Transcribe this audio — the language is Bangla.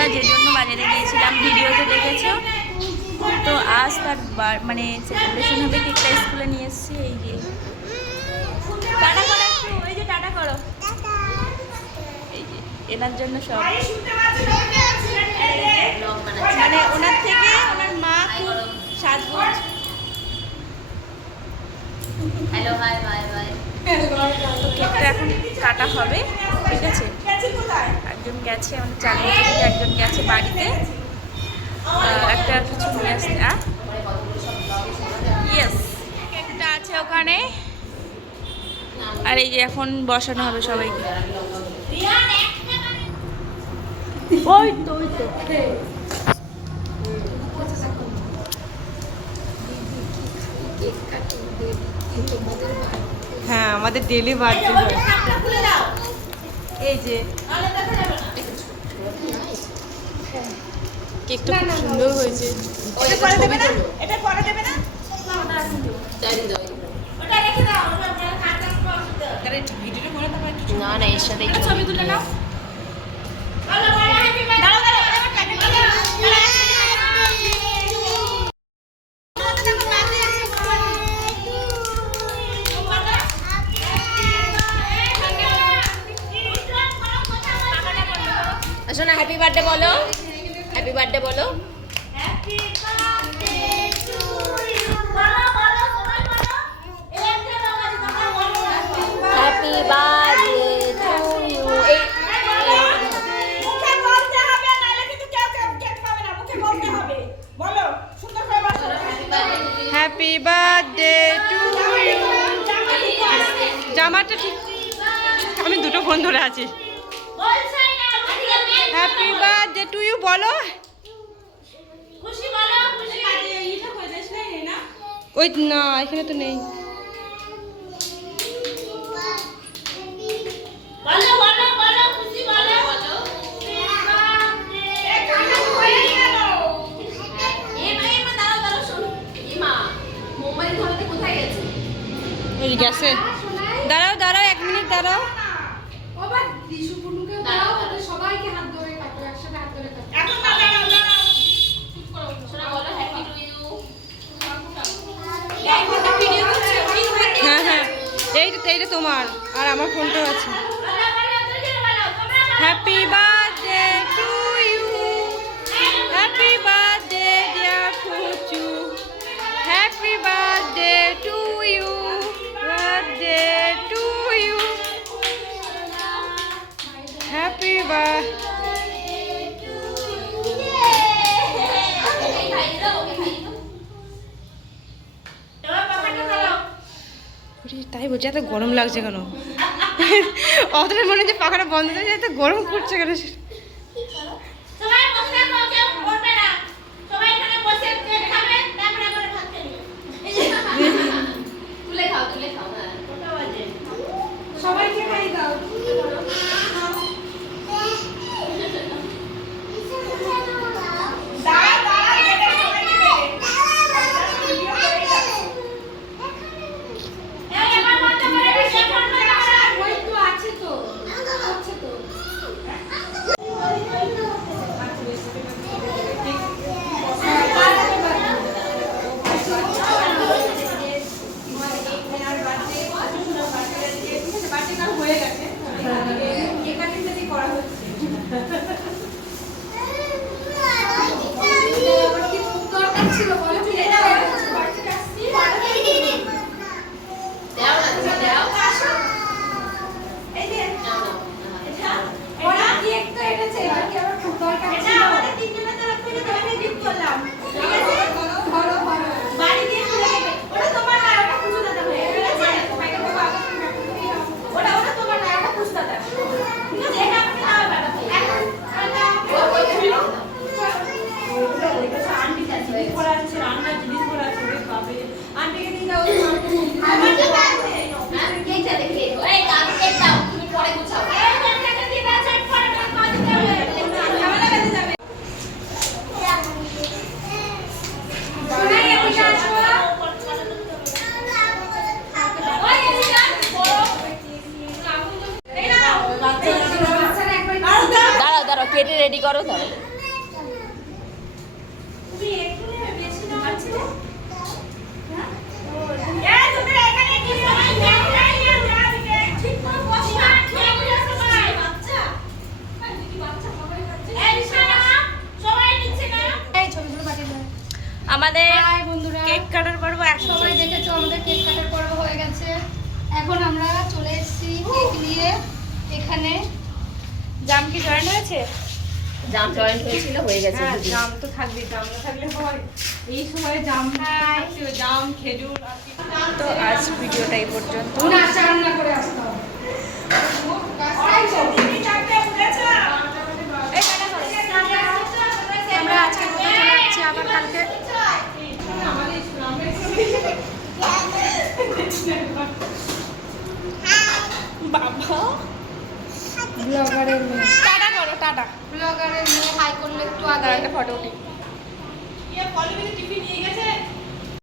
আমরা যে জন্য বাজারে গিয়েছিলাম ভিডিওতে দেখেছো। তো আজ তার মানে সেলিব্রেশন হবে, কেকটা স্কুলে নিয়ে এসেছি। এই যে টাটা করো একটু, ওই যে টাটা করো, এই যে এনার জন্য সব, মানে ওনার থেকে ওনার মা খুব সাজগোজ। Hello hi bye bye. কেকটা এখন কাটা হবে, ঠিক আছে। একজন গেছে, আমাদের 4 বছর থেকে একজন গেছে বাড়িতে একটা কিছু নিয়ে আসতে। ইয়েস, কেকটা আছে ওখানে। আর এই যে এখন বসানো হবে সবাইকে। ওই তো ওই তো হ্যাঁ, আমাদের ডেলি বার্থডে হয়। এই যে কেকটা খুব সুন্দর হয়েছে। না না, এর সাথে ছবি তুলে নাও। শোনা, হ্যাপি বার্থডে বলো, হ্যাপি বার্থডে বলো। হ্যাপি বার্থডে টু ইউ, বলো বলো সবাই বলো। Happy birthday to you. মুখে বলতে হবে, নালে কিন্তু কেউ কেক পাবে না, মুখে বলতে হবে। বলো সুন্দর করে বলো। Happy birthday to you. জামাটা ঠিক, আমি দুটো ফোন ধরে আছি। হ্যাপি বার্থডে টু ইউ বলো। খুশি বলো, খুশি। এইটা কই দেশ নেই না? ওই না, এখানে তো নেই। বলো বলো বলো, খুশি বলো বলো। এই কাটা হয়ে গেল। মা দাঁড়াও দাঁড়াও, শোনো। মা মোবাইল ধরতে কোথায় গেছে? এই গেছে। দাঁড়াও দাঁড়াও, 1 মিনিট দাঁড়াও। ওবা দিশু পুনুকে দাও, সবাইকে হাত ধরে কাটো, একসাথে হাত ধরে কাটো। এখন না, দাঁড়াও দাঁড়াও। চুপ করো, শোনা বলো হ্যাপি টু ইউ। এই ফোনটা ভিডিও করছে, ওই ফোনটা। হ্যাঁ হ্যাঁ, এইটা তোমার, আর আমার ফোনটাও আছে। Happy birthday to you, happy birthday dear Fuchu, happy birthday to you, birthday to you, happy birthday. তাই বলছি, এত গরম লাগছে কেন? অতটা মনে হচ্ছে পাখাটা বন্ধ হয়ে যায়, এত গরম করছে কেন? সবাই বসে থাকো, কেউ উঠবে না। সবাই এখানে বসে কেক খাবে, তারপরে আমরা ভাত খাবো। তুলে খাও তুলে খাও। হ্যাঁ কটা বাজে? সবাইকে খাই দাও। দাঁড়া দাঁড়া, এটা সবাইকে দে। ভিডিও করে দাও। এই এবার বন্ধ করে দিই, বন্ধ করে দাও। ওই তো আছে তো, আছে তো। হয়ে গেছে, এখানে যদি করা হচ্ছে। দরকার ছিল বলো, দাও না তুমি দাও। এই যে নাও নাও। ওরা কেক তো এনেছে, এবার কি আবার খুব দরকার ছিল? এটা আমাদের তিনজনের তরফ থেকে তোমাকে গিফট করলাম, ঠিক আছে? ধরো ধরো, বাড়ি দিয়ে চলে যাবে। ওটা তোমার না, ওটা খুঁজো দাদা ভাই, ঠিক আছে? তোমাকে তো আগে ওটা ওটা তোমার না, ওটা খুঁজো দাদা, ঠিক আছে? এটা আমাকে দাও দাদা ভাই। এখন এটা ওই ছিল ওইটা তো আন্টি কাছে জিনিস করা আছে, রান্নার জিনিস করা আছে, ওরে বাবা আন্টিকে দিয়ে দাও। আমার কি আছে? হ্যাঁ কেকটা দেখে। এই দাও কেক দাও, তুমি পরে গুছাও। এই কেকটা দিয়ে দাও, চট করে কাজ দিতে হবে। ঝামেলা বেঁধে যাবে। শোনাই এদিকে আসো। ওই এদিকে আসো। এই নাও। দাঁড়াও দাঁড়াও, কেটে রেডি করো। দাঁড়াও তুমি একটু নেবে, বেশি নাও আছে। হ্যাঁ? এই তোমরা এখানে কি সবাই যাবে? ঠিক করে বসো না, খেয়ে বুঝে সবাই। বাচ্চা? কি বাচ্চা সবাই খাচ্ছে? এই বিছানা সবাই নিচে না। এই ছবিগুলো পাঠিয়ে দাও। আমাদের হাই বন্ধুরা, কেক কাটার পর্ব এখন সবাই দেখেছো আমাদের কেক কাটার পর্ব হয়ে গেছে। এখন আমরা চলে এসেছি কেক নিয়ে এখানে। জাম কি জয়েন হয়েছে? জাম জয়েন্ট হয়েছিল, হয়ে গেছে হ্যাঁ, দুদিন। জাম তো থাকবে, জাম না থাকলে হয়। এই সময় জাম থাকছে, জাম খেজুর আর কি। তো আজ ভিডিওটা এই পর্যন্ত। নাস্তা রান্না করে আসতে হবে। আমরা আজকে কোথায় চলে যাচ্ছি আবার কালকে। বাবা ব্লগারের মেয়ে, টাটা করো, টাটা। ব্লগারের মেয়ে হাই করলে একটু আগে একটা ফটো উঠি। টিফিন নিয়ে গেছে।